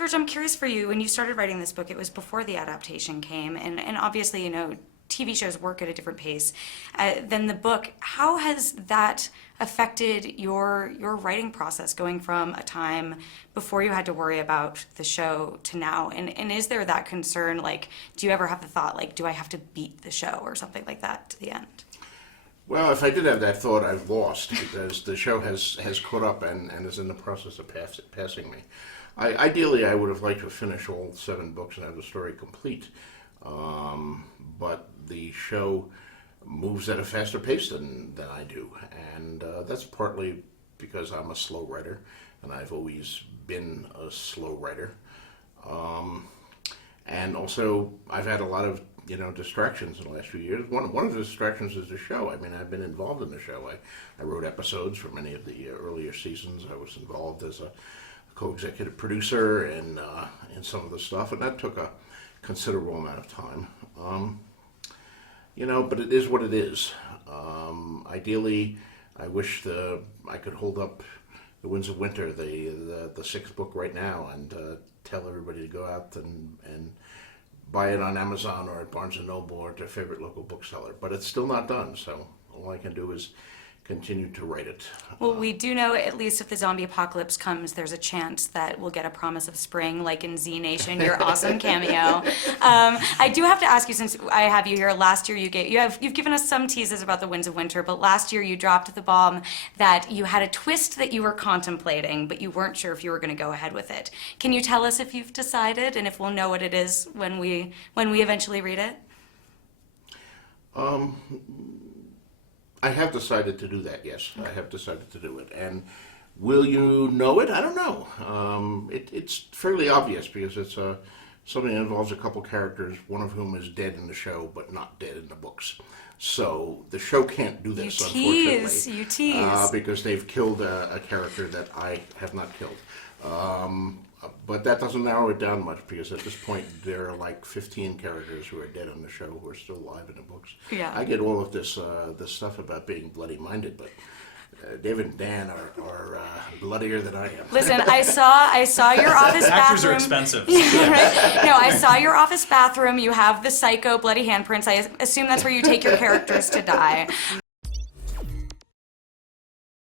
George, I'm curious for you, when you started writing this book, it was before the adaptation came, and obviously, TV shows work at a different pace than the book. How has that affected your writing process, going from a time before you had to worry about the show to now? And is there that concern, like, do you ever have the thought, like, do I have to beat the show or something like that to the end? Well, if I did have that thought, I've lost, because the show has caught up and is in the process of passing me. Ideally, I would have liked to finish all 7 books and have the story complete. But the show moves at a faster pace than I do. And that's partly because I'm a slow writer, and I've always been a slow writer. And also, I've had a lot of distractions in the last few years. One of the distractions is the show. I mean, I've been involved in the show. I wrote episodes for many of the earlier seasons. I was involved as a co-executive producer in some of the stuff, and that took a considerable amount of time. But it is what it is. Ideally, I wish I could hold up The Winds of Winter, the 6th book right now, and tell everybody to go out and buy it on Amazon or at Barnes & Noble or at their favorite local bookseller. But it's still not done, so all I can do is continue to write it. Well, we do know, at least if the zombie apocalypse comes, there's a chance that we'll get a promise of spring, like in Z Nation, your awesome cameo. I do have to ask you, since I have you here, last year you've given us some teases about The Winds of Winter, but last year you dropped the bomb that you had a twist that you were contemplating, but you weren't sure if you were going to go ahead with it. Can you tell us if you've decided, and if we'll know what it is when we eventually read it? I have decided to do that, yes. I have decided to do it. And will you know it? I don't know. It's fairly obvious, because it's something that involves a couple characters, one of whom is dead in the show, but not dead in the books. So the show can't do this, unfortunately. You tease. Because they've killed a character that I have not killed. But that doesn't narrow it down much, because at this point there are like 15 characters who are dead on the show who are still alive in the books. Yeah. I get all of this stuff about being bloody-minded, but David and Dan are bloodier than I am. Listen, I saw your office bathroom. Actors are expensive. Right? No, I saw your office bathroom. You have the psycho bloody handprints. I assume that's where you take your characters to die.